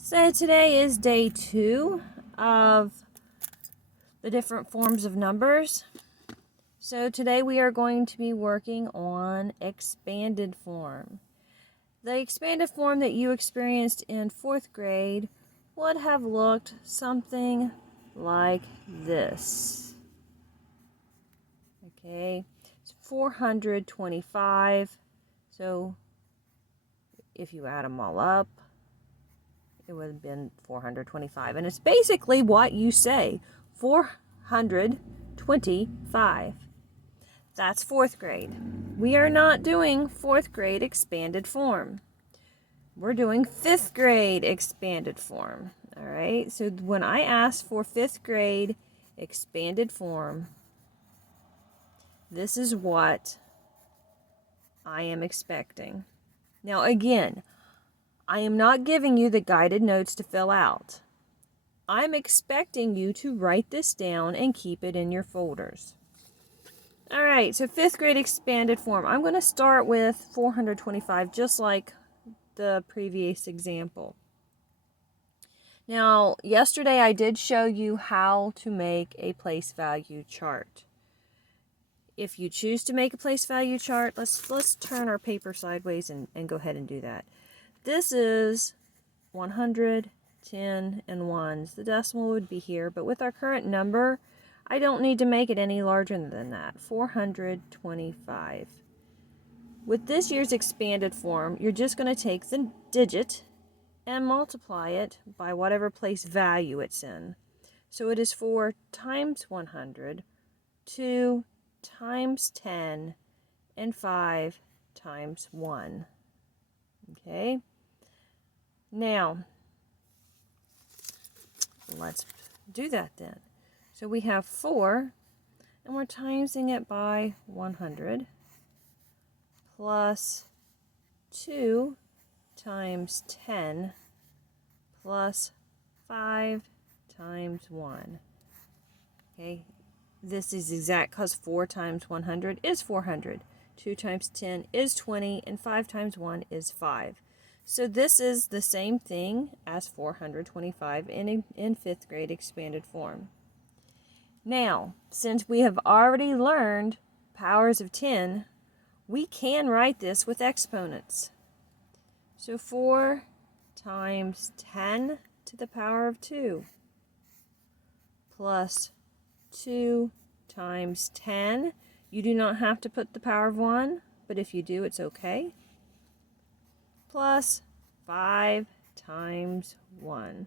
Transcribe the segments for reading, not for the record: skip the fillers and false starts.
So today is day 2 of the different forms of numbers. So today we are going to be working on expanded form. The expanded form that you experienced in 4th grade would have looked something like this. Okay, it's 425. So if you add them all up, it would have been 425. And it's basically what you say, 425. That's 4th grade. We are not doing 4th grade expanded form. We're doing 5th grade expanded form. All right, so when I ask for 5th grade expanded form, this is what I am expecting. Now again, I am not giving you the guided notes to fill out. I'm expecting you to write this down and keep it in your folders. All right, so 5th grade expanded form. I'm going to start with 425, just like the previous example. Now, yesterday I did show you how to make a place value chart. If you choose to make a place value chart, let's turn our paper sideways and go ahead and do that. This is 100, 10, and ones. The decimal would be here, but with our current number, I don't need to make it any larger than that. 425. With this year's expanded form, you're just going to take the digit and multiply it by whatever place value it's in. So it is 4 times 100, 2 times 10, and 5 times 1. Okay? Now, let's do that then. So we have 4, and we're timesing it by 100, plus 2 times 10, plus 5 times 1. Okay, this is exact because 4 times 100 is 400. 2 times 10 is 20, and 5 times 1 is 5. So this is the same thing as 425 in 5th grade expanded form. Now, since we have already learned powers of 10, we can write this with exponents. So 4 times 10 to the power of 2 plus 2 times 10. You do not have to put the power of 1, but if you do, it's okay. Plus 5 times 1.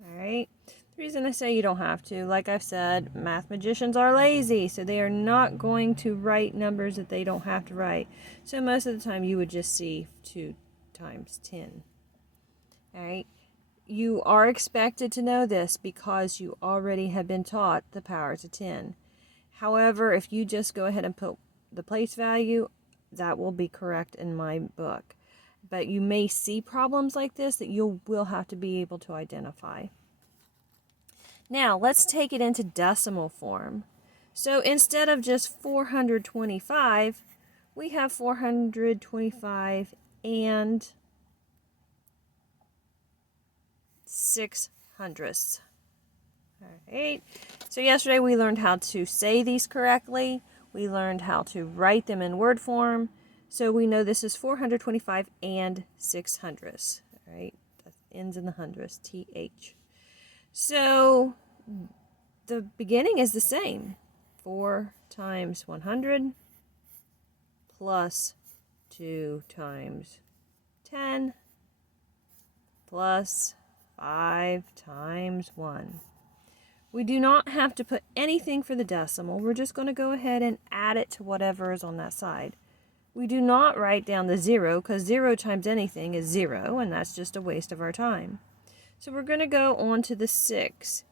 All right. The reason I say you don't have to, like I've said, math magicians are lazy, so they are not going to write numbers that they don't have to write. So most of the time you would just see 2 times 10. All right. You are expected to know this because you already have been taught the powers of 10. However, if you just go ahead and put the place value, that will be correct in my book. But you may see problems like this that you will have to be able to identify. Now, let's take it into decimal form. So instead of just 425, we have 425 and 6/100. All right. So yesterday we learned how to say these correctly. We learned how to write them in word form. So we know this is 425 and 6/100. All right. That ends in the hundredths, TH. So the beginning is the same. 4 times 100 plus 2 times 10 plus 5 times 1. We do not have to put anything for the decimal. We're just going to go ahead and add it to whatever is on that side. We do not write down the 0 because 0 times anything is 0, and that's just a waste of our time. So we're going to go on to the 6,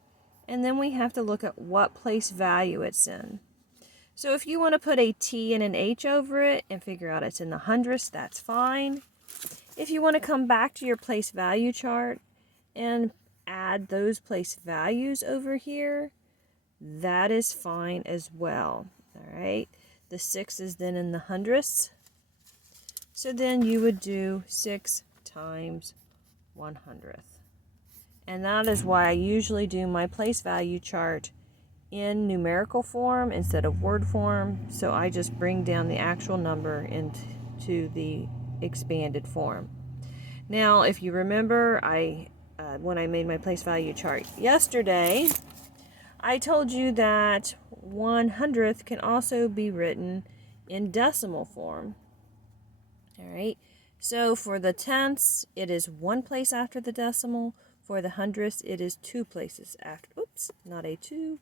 and then we have to look at what place value it's in. So if you want to put a T and an H over it and figure out it's in the hundredths, that's fine. If you want to come back to your place value chart and add those place values over here, that is fine as well. All right, the 6 is then in the hundredths. So then you would do 6 times 100th. And that is why I usually do my place value chart in numerical form instead of word form. So I just bring down the actual number into the expanded form. Now, if you remember, when I made my place value chart yesterday, I told you that 1/100th can also be written in decimal form. All right. So for the tenths, it is one place after the decimal. For the hundredths, it is two places after. Oops, not a two.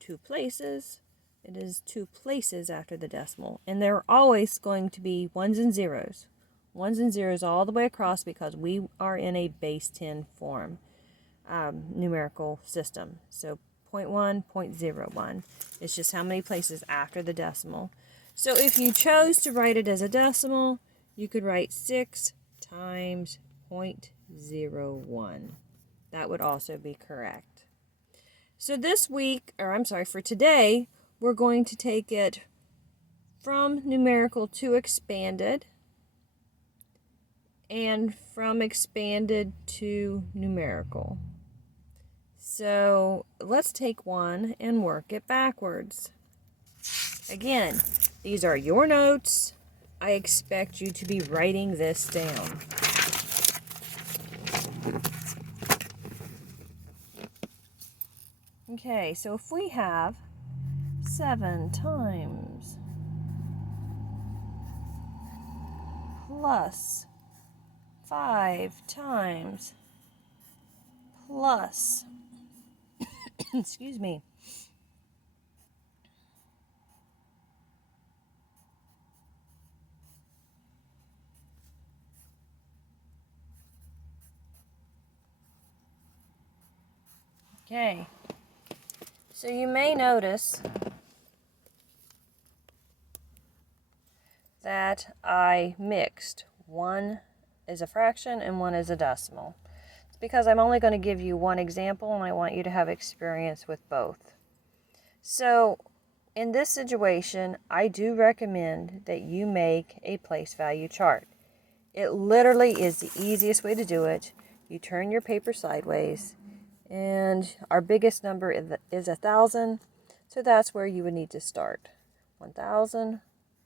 Two places. It is two places after the decimal. And there are always going to be ones and zeros. Ones and zeros all the way across because we are in a base 10 form numerical system. So 0.1, 0.01. It's just how many places after the decimal. So if you chose to write it as a decimal, you could write 6 times 0.01. That would also be correct. So this week, for today, we're going to take it from numerical to expanded and from expanded to numerical. So let's take one and work it backwards. Again, these are your notes. I expect you to be writing this down. Okay, so if we have 7 times plus 5 times plus, excuse me, okay, so you may notice that I mixed. One is a fraction and one is a decimal. It's because I'm only going to give you one example and I want you to have experience with both. So in this situation, I do recommend that you make a place value chart. It literally is the easiest way to do it. You turn your paper sideways, and our biggest number is 1,000, so that's where you would need to start. 1,000,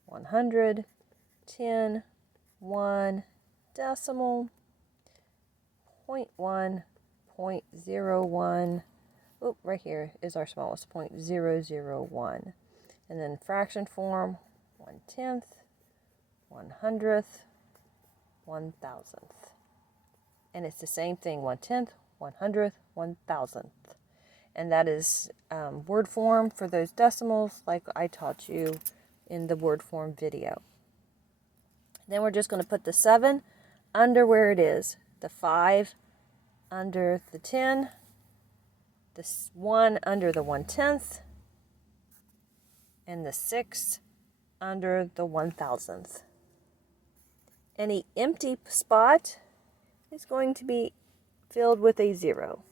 100, 10, 1, decimal, 0.1, 0.01. Oh, right here is our smallest, 0.001. And then fraction form, 1/10, 1/100th, 1,000th. And it's the same thing, 1/10, 100th, 1,000th. And that is word form for those decimals like I taught you in the word form video. Then we're just going to put the 7 under where it is, the 5 under the 10, the 1 under the 1/10th, and the 6 under the 1,000th. Any empty spot is going to be filled with a 0.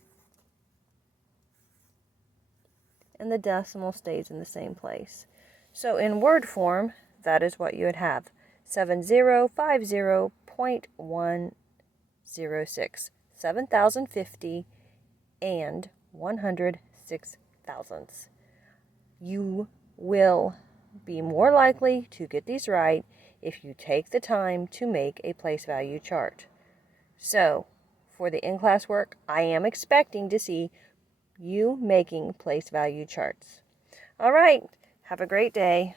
And the decimal stays in the same place. So in word form, that is what you would have. 7050.106. 7,050 and 106 thousandths. You will be more likely to get these right if you take the time to make a place value chart. So, for the in-class work, I am expecting to see you making place value charts. All right, have a great day.